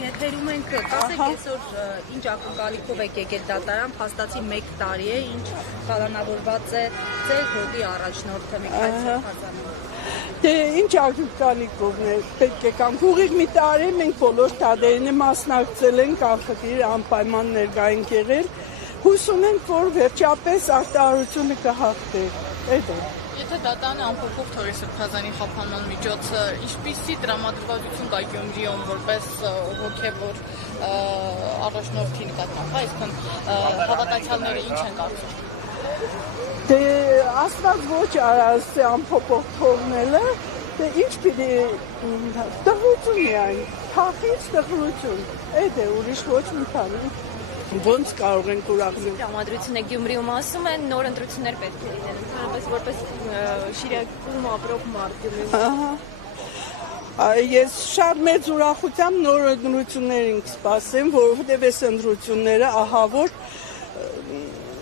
Նախագահի հետ հերում ենք, ասեք այսօր ինչ ակնկալիքով եք եկել դատարան, փաստացի 1 տարի է, ինչ պլանավորված է ձեր հոտի առաջնորդը Միքայել Սրբազանը։ Դե ինչ ակնկալիքով պետք է կանք ուղիղ մի տարի մենք բոլոր դատերին մասնակցել ենք, անխտիր անպայման ներկայ ենք եղել, հույս ունենք, որ վերջապես արտահայտությունը կհաղթի։ Այդ է։ Եթե դատարանը ամփոփող թողի Սրբազանի խափանման միջոցը, ինչպիսի տրամադրվածություն կա Գյումրիում որպես հոգևոր առաջնորդի նկատմամբ, այսինքն հավատացյալները ինչ են կարծում։ Դե ասված ոչ արած ամփոփող թողնելը, դե ինչ պիտի տղրություն միայն, թախից տղրություն, այդ է ուրիշ ոչ մի բան։ Ոնց կարող ենք ուրախնել։ Տրամադրություն է Գյումրիում ասում են նոր ընտրություններ պետք է լինեն, ընդհանրապես որպես Շիրակում ապրող մարդ Գյումրիում։ Ես շատ մեծ ուրախությամբ նոր ընտրություններ ենք սպասեմ, որովհետև այս ընտրությունները ահա որ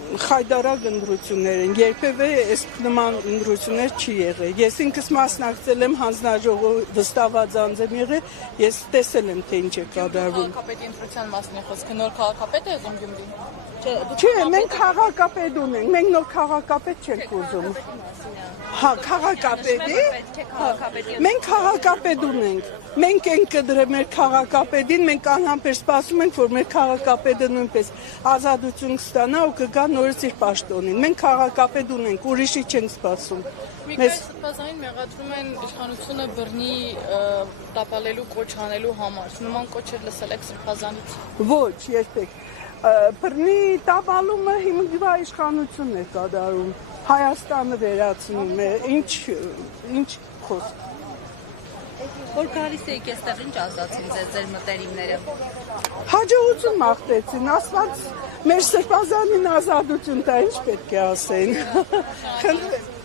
խայդարակ ընտրություններ են, երբևէ այս նման ընտրություններ չի եղել։ Ես ինքս մասնակցել եմ հանձնաժողովի վստահված անձ եմ եղել, ես տեսել եմ թե ինչ է կատարվում։ Քաղաքապետի ընտրության մասին է խոսքը, նոր քաղաքապետ է եղել Գյումրին։ Չէ, մենք քաղաքապետ ունենք, մենք նոր քաղաքապետ չենք ուզում։ Հա, քաղաքապետի։ Մենք քաղաքապետ ունենք։ Մենք ենք կդրել մեր քաղաքապետին, մենք անհամբեր սպասում ենք, որ մեր քաղաքապետը նույնպես ազատություն կստանա ու կգա նորից իր պաշտոնին։ Մենք քաղաքապետ ունենք, ուրիշի չենք սպասում։ Միքայել Սրբազանին մեղադրում են իշխանությունը բռնի տապալելու կոչ անելու համար։ Նման կոչեր լսել եք Սրբազանից։ Ոչ, երբեք։ Բռնի տապալումը հիմա իշխանությունն է կատարում։ Հայաստանը վերացնում է, ինչ խոսք։ Որ գալիս եք այստեղ ինչ ասացին ձեր մտերիմները։ Հաջողություն մաղթեցին, ասված մեր Սրբազանին ազատություն տա, ինչ պետք է ասեն։ Խնդրեմ։